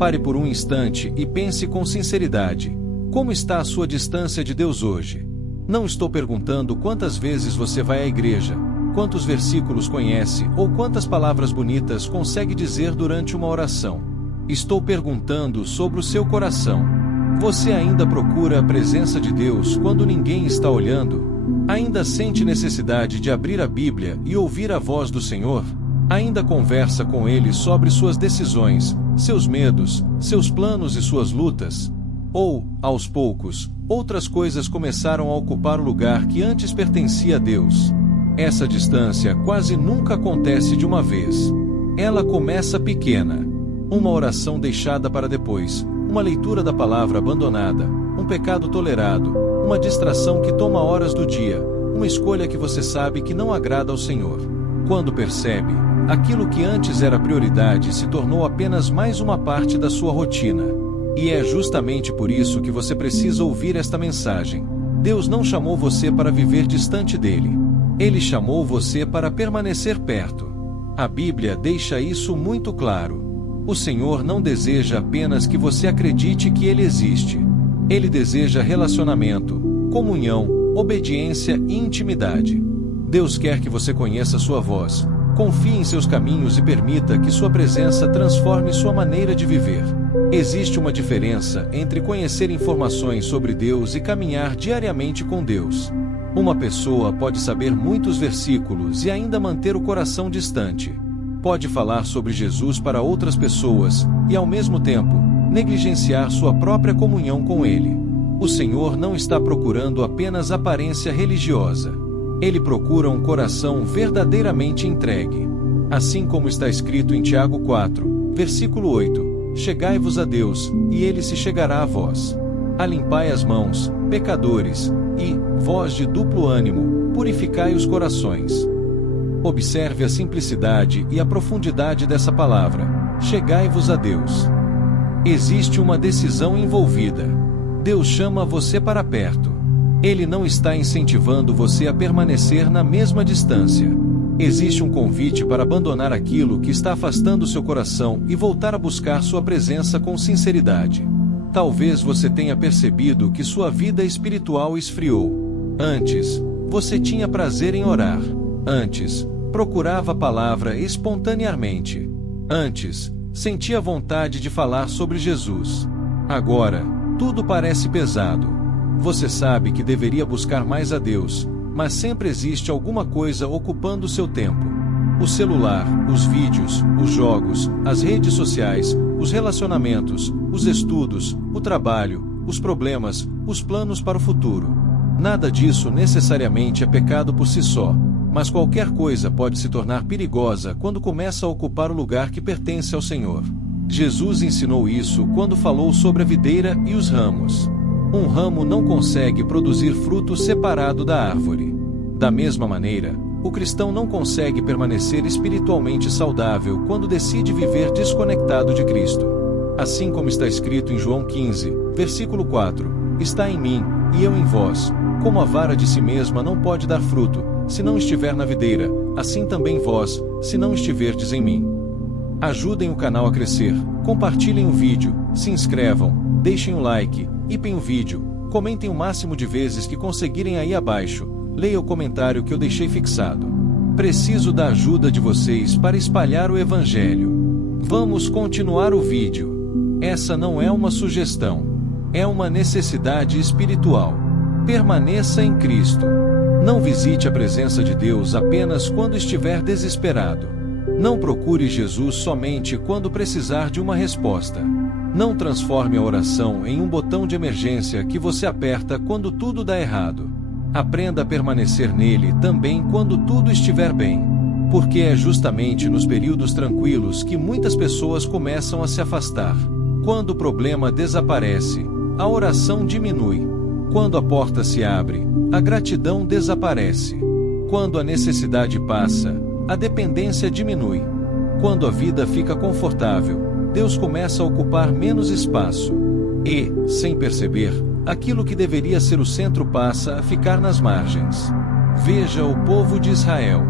Pare por um instante e pense com sinceridade. Como está a sua distância de Deus hoje? Não estou perguntando quantas vezes você vai à igreja, quantos versículos conhece ou quantas palavras bonitas consegue dizer durante uma oração. Estou perguntando sobre o seu coração. Você ainda procura a presença de Deus quando ninguém está olhando? Ainda sente necessidade de abrir a Bíblia e ouvir a voz do Senhor? Ainda conversa com Ele sobre suas decisões, seus medos, seus planos e suas lutas? Ou, aos poucos, outras coisas começaram a ocupar o lugar que antes pertencia a Deus? Essa distância quase nunca acontece de uma vez. Ela começa pequena. Uma oração deixada para depois, uma leitura da palavra abandonada, um pecado tolerado, uma distração que toma horas do dia, uma escolha que você sabe que não agrada ao Senhor. Quando percebe, aquilo que antes era prioridade se tornou apenas mais uma parte da sua rotina. E é justamente por isso que você precisa ouvir esta mensagem. Deus não chamou você para viver distante dele. Ele chamou você para permanecer perto. A Bíblia deixa isso muito claro. O Senhor não deseja apenas que você acredite que Ele existe. Ele deseja relacionamento, comunhão, obediência e intimidade. Deus quer que você conheça sua voz, confie em seus caminhos e permita que sua presença transforme sua maneira de viver. Existe uma diferença entre conhecer informações sobre Deus e caminhar diariamente com Deus. Uma pessoa pode saber muitos versículos e ainda manter o coração distante. Pode falar sobre Jesus para outras pessoas e, ao mesmo tempo, negligenciar sua própria comunhão com Ele. O Senhor não está procurando apenas aparência religiosa. Ele procura um coração verdadeiramente entregue. Assim como está escrito em Tiago 4, versículo 8, chegai-vos a Deus, e Ele se chegará a vós. Alimpai as mãos, pecadores, e, vós de duplo ânimo, purificai os corações. Observe a simplicidade e a profundidade dessa palavra. Chegai-vos a Deus. Existe uma decisão envolvida. Deus chama você para perto. Ele não está incentivando você a permanecer na mesma distância. Existe um convite para abandonar aquilo que está afastando seu coração e voltar a buscar sua presença com sinceridade. Talvez você tenha percebido que sua vida espiritual esfriou. Antes, você tinha prazer em orar. Antes, procurava a palavra espontaneamente. Antes, sentia vontade de falar sobre Jesus. Agora, tudo parece pesado. Você sabe que deveria buscar mais a Deus, mas sempre existe alguma coisa ocupando seu tempo. O celular, os vídeos, os jogos, as redes sociais, os relacionamentos, os estudos, o trabalho, os problemas, os planos para o futuro. Nada disso necessariamente é pecado por si só, mas qualquer coisa pode se tornar perigosa quando começa a ocupar o lugar que pertence ao Senhor. Jesus ensinou isso quando falou sobre a videira e os ramos. Um ramo não consegue produzir fruto separado da árvore. Da mesma maneira, o cristão não consegue permanecer espiritualmente saudável quando decide viver desconectado de Cristo. Assim como está escrito em João 15, versículo 4, está em mim, e eu em vós, como a vara de si mesma não pode dar fruto, se não estiver na videira, assim também vós, se não estiverdes em mim. Ajudem o canal a crescer, compartilhem o vídeo, se inscrevam, deixem um like, hipem o vídeo, comentem o máximo de vezes que conseguirem aí abaixo, leia o comentário que eu deixei fixado. Preciso da ajuda de vocês para espalhar o Evangelho. Vamos continuar o vídeo. Essa não é uma sugestão, é uma necessidade espiritual. Permaneça em Cristo. Não visite a presença de Deus apenas quando estiver desesperado. Não procure Jesus somente quando precisar de uma resposta. Não transforme a oração em um botão de emergência que você aperta quando tudo dá errado. Aprenda a permanecer nele também quando tudo estiver bem. Porque é justamente nos períodos tranquilos que muitas pessoas começam a se afastar. Quando o problema desaparece, a oração diminui. Quando a porta se abre, a gratidão desaparece. Quando a necessidade passa, a dependência diminui. Quando a vida fica confortável, Deus começa a ocupar menos espaço. E, sem perceber, aquilo que deveria ser o centro passa a ficar nas margens. Veja o povo de Israel.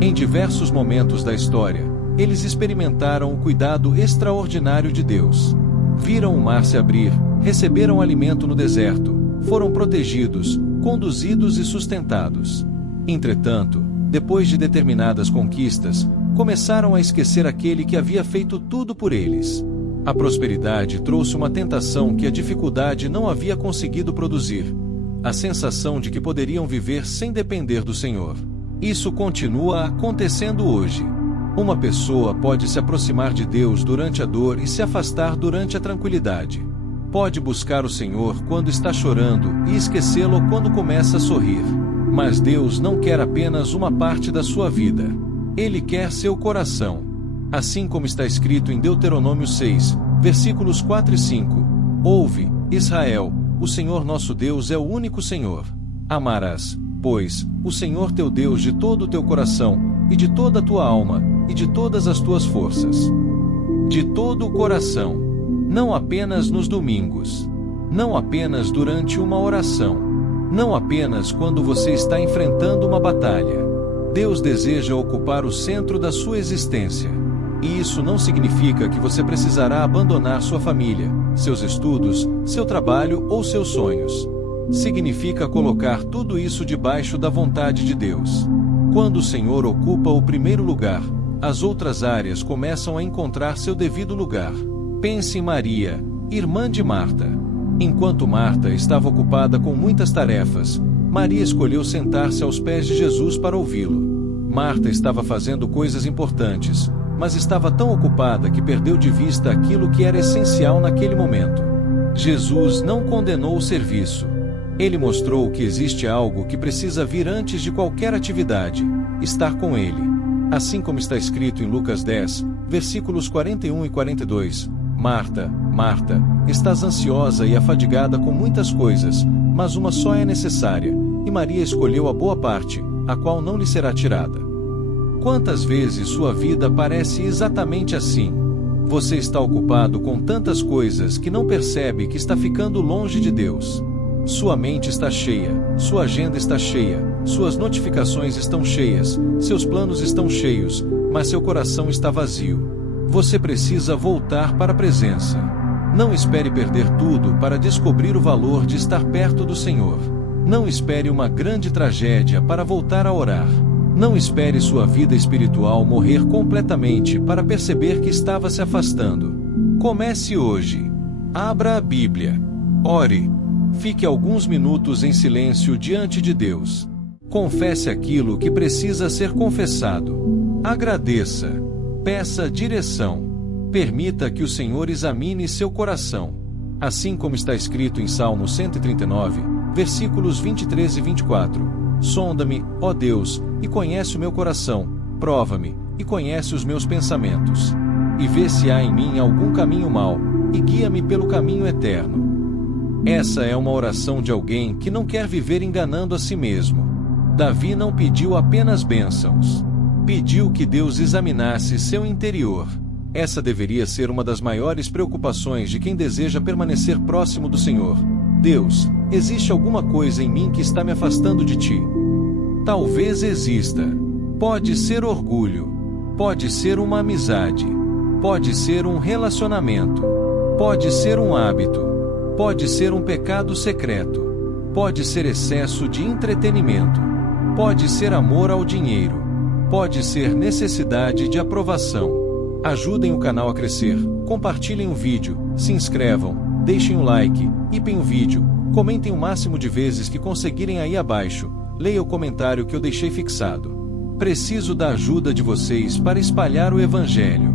Em diversos momentos da história, eles experimentaram o cuidado extraordinário de Deus. Viram o mar se abrir, receberam alimento no deserto, foram protegidos, conduzidos e sustentados. Entretanto, depois de determinadas conquistas, começaram a esquecer aquele que havia feito tudo por eles. A prosperidade trouxe uma tentação que a dificuldade não havia conseguido produzir: a sensação de que poderiam viver sem depender do Senhor. Isso continua acontecendo hoje. Uma pessoa pode se aproximar de Deus durante a dor e se afastar durante a tranquilidade. Pode buscar o Senhor quando está chorando e esquecê-lo quando começa a sorrir. Mas Deus não quer apenas uma parte da sua vida. Ele quer seu coração. Assim como está escrito em Deuteronômio 6, versículos 4 e 5. Ouve, Israel, o Senhor nosso Deus é o único Senhor. Amarás, pois, o Senhor teu Deus de todo o teu coração, e de toda a tua alma, e de todas as tuas forças. De todo o coração. Não apenas nos domingos. Não apenas durante uma oração. Não apenas quando você está enfrentando uma batalha. Deus deseja ocupar o centro da sua existência. E isso não significa que você precisará abandonar sua família, seus estudos, seu trabalho ou seus sonhos. Significa colocar tudo isso debaixo da vontade de Deus. Quando o Senhor ocupa o primeiro lugar, as outras áreas começam a encontrar seu devido lugar. Pense em Maria, irmã de Marta. Enquanto Marta estava ocupada com muitas tarefas, Maria escolheu sentar-se aos pés de Jesus para ouvi-lo. Marta estava fazendo coisas importantes, mas estava tão ocupada que perdeu de vista aquilo que era essencial naquele momento. Jesus não condenou o serviço. Ele mostrou que existe algo que precisa vir antes de qualquer atividade: estar com Ele. Assim como está escrito em Lucas 10, versículos 41 e 42, Marta, Marta, estás ansiosa e afadigada com muitas coisas, mas uma só é necessária, e Maria escolheu a boa parte, a qual não lhe será tirada. Quantas vezes sua vida parece exatamente assim? Você está ocupado com tantas coisas que não percebe que está ficando longe de Deus. Sua mente está cheia, sua agenda está cheia, suas notificações estão cheias, seus planos estão cheios, mas seu coração está vazio. Você precisa voltar para a presença. Não espere perder tudo para descobrir o valor de estar perto do Senhor. Não espere uma grande tragédia para voltar a orar. Não espere sua vida espiritual morrer completamente para perceber que estava se afastando. Comece hoje. Abra a Bíblia. Ore. Fique alguns minutos em silêncio diante de Deus. Confesse aquilo que precisa ser confessado. Agradeça. Peça direção. Permita que o Senhor examine seu coração. Assim como está escrito em Salmo 139, versículos 23 e 24. Sonda-me, ó Deus, e conhece o meu coração. Prova-me, e conhece os meus pensamentos. E vê se há em mim algum caminho mau, e guia-me pelo caminho eterno. Essa é uma oração de alguém que não quer viver enganando a si mesmo. Davi não pediu apenas bênçãos. Pediu que Deus examinasse seu interior. Essa deveria ser uma das maiores preocupações de quem deseja permanecer próximo do Senhor. Deus, existe alguma coisa em mim que está me afastando de Ti? Talvez exista. Pode ser orgulho. Pode ser uma amizade. Pode ser um relacionamento. Pode ser um hábito. Pode ser um pecado secreto. Pode ser excesso de entretenimento. Pode ser amor ao dinheiro. Pode ser necessidade de aprovação. Ajudem o canal a crescer. Compartilhem o vídeo, se inscrevam, deixem um like, hipem o vídeo, comentem o máximo de vezes que conseguirem aí abaixo. Leia o comentário que eu deixei fixado. Preciso da ajuda de vocês para espalhar o Evangelho.